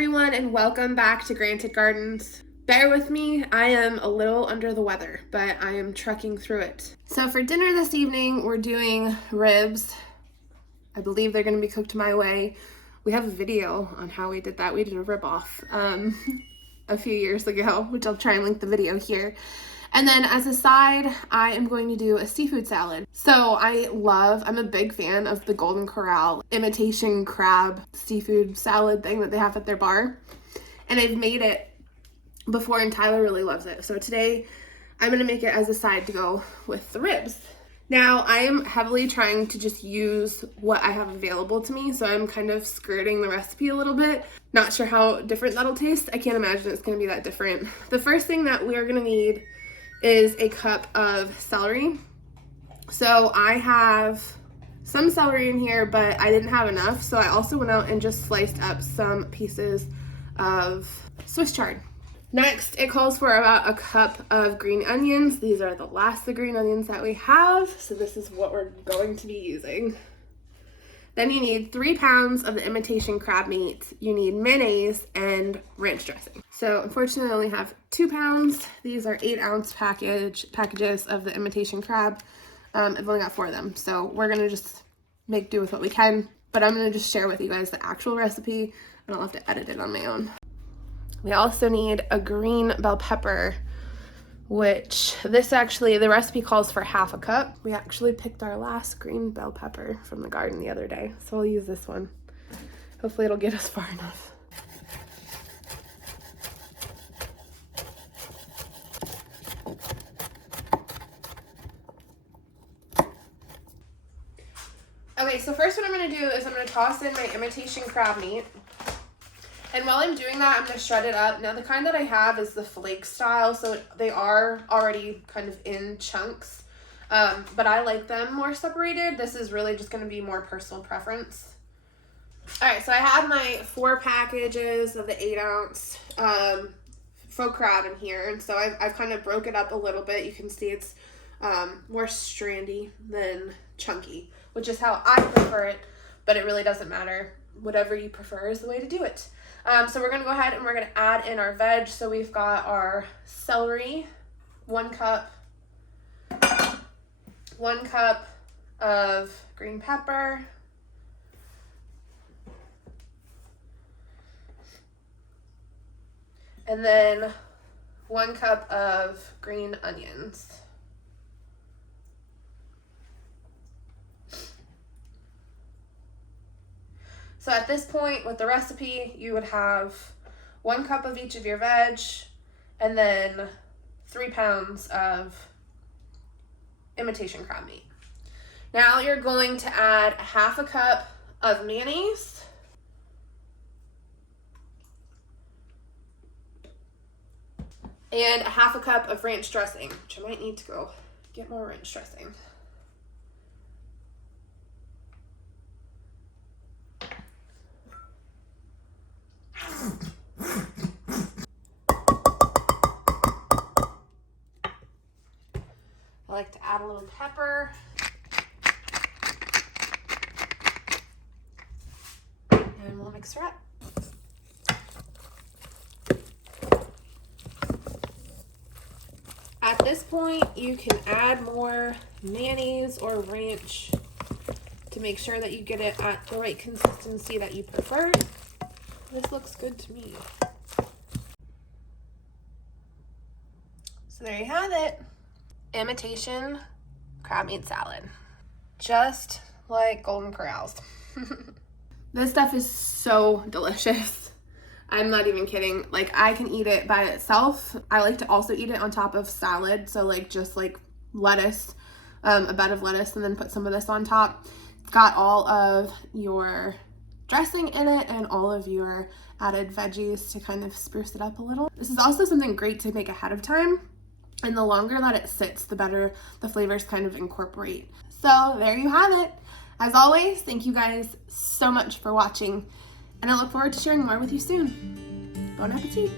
everyone, and welcome back to Granted Gardens. Bear with me, I am a little under the weather, but I am trucking through it. So for dinner this evening, we're doing ribs. I believe they're going to be cooked my way. We have a video on how we did that. We did a rib-off a few years ago, which I'll try and link the video here. And then as a side, I am going to do a seafood salad. So I'm a big fan of the Golden Corral Imitation Crab Seafood Salad thing that they have at their bar. And I've made it before and Tyler really loves it. So today I'm gonna make it as a side to go with the ribs. Now I am heavily trying to just use what I have available to me. So I'm kind of skirting the recipe a little bit. Not sure how different that'll taste. I can't imagine it's gonna be that different. The first thing that we're gonna need is a cup of celery. So I have some celery in here, but I didn't have enough. So I also went out and just sliced up some pieces of Swiss chard. Next, it calls for about a cup of green onions. These are the last of the green onions that we have. So this is what we're going to be using. Then you need 3 pounds of the imitation crab meat. You need mayonnaise and ranch dressing. So unfortunately I only have 2 pounds. These are 8-ounce packages of the imitation crab. I've only got 4 of them. So we're gonna just make do with what we can, but I'm gonna just share with you guys the actual recipe and I'll have to edit it on my own. We also need a green bell pepper, which the recipe calls for half a cup. We actually picked our last green bell pepper from the garden the other day, so I'll use this one. Hopefully it'll get us far enough. Okay, so first what I'm gonna do is I'm gonna toss in my imitation crab meat. And while I'm doing that, I'm going to shred it up. Now, the kind that I have is the flake style, so they are already kind of in chunks. But I like them more separated. This is really just going to be more personal preference. All right, so I have my 4 packages of the 8-ounce faux crab in here. And so I've kind of broke it up a little bit. You can see it's more strandy than chunky, which is how I prefer it, but it really doesn't matter. Whatever you prefer is the way to do it. So we're going to go ahead and we're going to add in our veg. So we've got our celery, 1 cup, 1 cup of green pepper, and then 1 cup of green onions. So at this point with the recipe, you would have 1 cup of each of your veg and then 3 pounds of imitation crab meat. Now you're going to add half a cup of mayonnaise, and half a cup of ranch dressing, which I might need to go get more ranch dressing. I like to add a little pepper. And we'll mix her up. At this point, you can add more mayonnaise or ranch to make sure that you get it at the right consistency that you prefer. This looks good to me. So there you have it. Imitation crab meat salad. Just like Golden Corral's. This stuff is so delicious. I'm not even kidding. Like, I can eat it by itself. I like to also eat it on top of salad. So just like lettuce, a bed of lettuce, and then put some of this on top. It's got all of your dressing in it and all of your added veggies to kind of spruce it up a little. This is also something great to make ahead of time. And the longer that it sits, the better the flavors kind of incorporate. So there you have it. As always, thank you guys so much for watching, and I look forward to sharing more with you soon. Bon appetit!